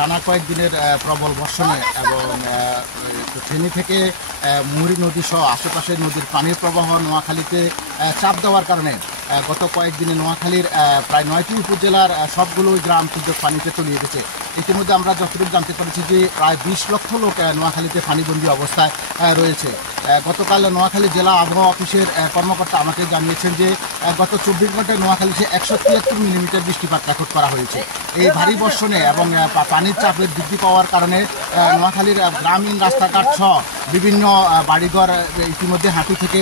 টানা কয়েকদিনের প্রবল বর্ষণে এবং ফেনী থেকে মুহুরী নদী সহ আশেপাশের নদীর পানির প্রবাহ নোয়াখালীতে চাপ দেওয়ার কারণে গত কয়েকদিনে নোয়াখালীর প্রায় 9টি উপজেলার সবগুলো গ্রাম কিন্তু পানিতে তলিয়ে গেছে। ইতিমধ্যে আমরা যতটুকু জানতে পেরেছি যে প্রায় 20 লক্ষ লোক নোয়াখালীতে পানিবন্দী অবস্থায় রয়েছে। গতকাল নোয়াখালী জেলা আবহাওয়া অফিসের কর্মকর্তা আমাকে জানিয়েছেন যে গত 24 ঘন্টায় নোয়াখালীতে 173 মিলিমিটার বৃষ্টিপাত রেকর্ড করা হয়েছে। এই ভারী বর্ষণে এবং পানির চাপের বৃদ্ধি পাওয়ার কারণে নোয়াখালীর গ্রামীণ রাস্তাঘাট সহ বিভিন্ন বাড়িঘর ইতিমধ্যে হাঁটু থেকে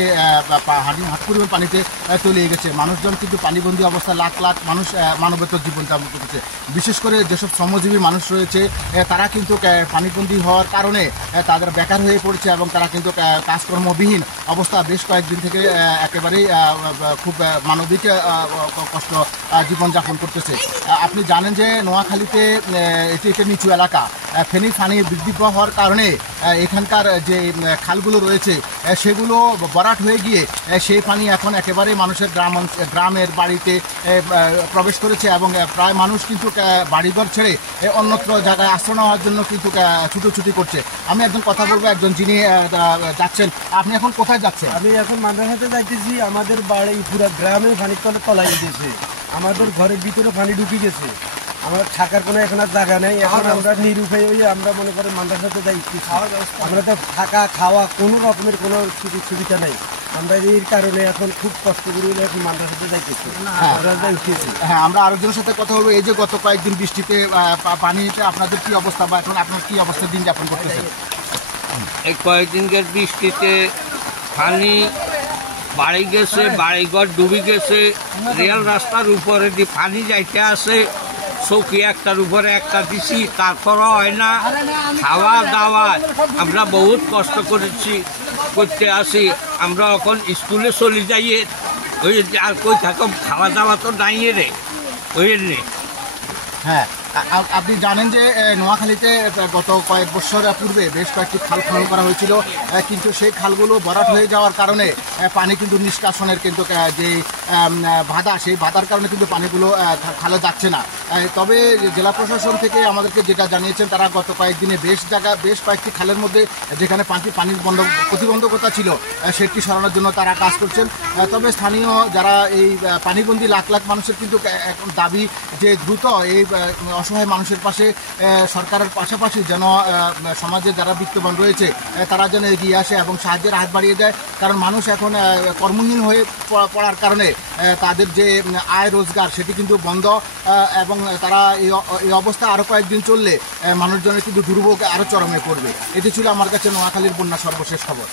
হাঁটু পরিমাণ পানিতে তলিয়ে গেছে। মানুষজন কিন্তু পানিবন্দী অবস্থায় লাখ লাখ মানুষ মানবেতর জীবনযাপন করতেছে। বিশেষ করে যেসব শ্রমজীবী মানুষ রয়েছে তারা কিন্তু পানিবন্দী হওয়ার কারণে তাদের বেকার হয়ে পড়ছে এবং তারা কিন্তু কাজকর্মবিহীন অবস্থা বেশ কয়েকদিন থেকে একেবারেই খুব মানবিক কষ্ট জীবনযাপন করতেছে। আপনি জানেন যে নোয়াখালীতে এটি একটি নিচু এলাকা। ফেনী পানি বৃদ্ধি হওয়ার কারণে এখানকার যে খালগুলো রয়েছে সেগুলো ভরাট হয়ে গিয়ে সেই পানি এখন একেবারে মানুষের গ্রামের বাড়িতে প্রবেশ করেছে এবং প্রায় মানুষ কিন্তু বাড়িঘর ছেড়ে অন্যত্র জায়গায় আশ্রয় নেওয়ার জন্য কিন্তু ছুটোছুটি করছে। আমি একজন কথা বলবো, একজন যিনি যাচ্ছেন। আপনি এখন কোথায় যাচ্ছেন? আমি এখন মাদ্রাসাতে যাইতেছি। আমাদের বাড়ি পুরো গ্রামে পানির তলে তলাই গেছে, আমাদের ঘরের ভিতরে পানি ঢুকে গেছে, আমার থাকার কোনো এখন আর জায়গা নেই। এখন আমরা নিরুপায় হয়ে আমরা মনে করি মাদ্রাসাতে যাইতেছি। আমরা তো থাকা খাওয়া কোনো রকমের কোনো সুযোগ সুবিধা নেই। আমরা এর কারণে এখন খুব কষ্ট করে এখন মাদ্রাসাতে যাইতেছি। হ্যাঁ, আমরা আরেকজনের সাথে কথা বলবো। এই যে গত কয়েকদিন বৃষ্টিতে পানিতে আপনাদের কি অবস্থা বা এখন আপনার কি অবস্থা দিন যাপন করতেছেন? এই কয়েকদিনকার বৃষ্টিতে পানি বাড়ি গেছে, বাড়িঘর ডুবে গেছে, রেল রাস্তার উপরে দিয়ে পানি যাইতে আসে, চৌকি একটার উপরে একটা দিছি, তারপরও হয় না। খাওয়া দাওয়া আমরা বহুত কষ্ট করতে আসি। আমরা এখন স্কুলে চলে যাইয়ে ওই আর কই থাকো, খাওয়া দাওয়া তো নাই রে ওই রে। হ্যাঁ, আপনি জানেন যে নোয়াখালীতে গত কয়েক বছর পূর্বে বেশ কয়েকটি খাল খনন করা হয়েছিল, কিন্তু সেই খালগুলো ভরাট হয়ে যাওয়ার কারণে পানি কিন্তু নিষ্কাশনের কিন্তু যে বাধা, সেই বাধার কারণে কিন্তু পানিগুলো খালে যাচ্ছে না। তবে জেলা প্রশাসন থেকে আমাদেরকে যেটা জানিয়েছেন, তারা গত কয়েকদিনে বেশ কয়েকটি খালের মধ্যে যেখানে পানির প্রতিবন্ধকতা ছিল সেটি সরানোর জন্য তারা কাজ করছেন। তবে স্থানীয় যারা এই পানিবন্দী লাখ লাখ মানুষের কিন্তু এখন দাবি যে দ্রুত এই অসহায় মানুষের পাশে সরকারের পাশাপাশি যেন সমাজে যারা বিত্তবান রয়েছে তারা যেন এগিয়ে আসে এবং সাহায্যের হাত বাড়িয়ে দেয়। কারণ মানুষ এখন কর্মহীন হয়ে পড়ার কারণে তাদের যে আয় রোজগার সেটি কিন্তু বন্ধ এবং তারা এই অবস্থা আরও কয়েকদিন চললে মানুষজনের কিন্তু দুর্ভোগ আরও চরমে পড়বে। এটি ছিল আমার কাছে নোয়াখালীর বন্যা সর্বশেষ খবর।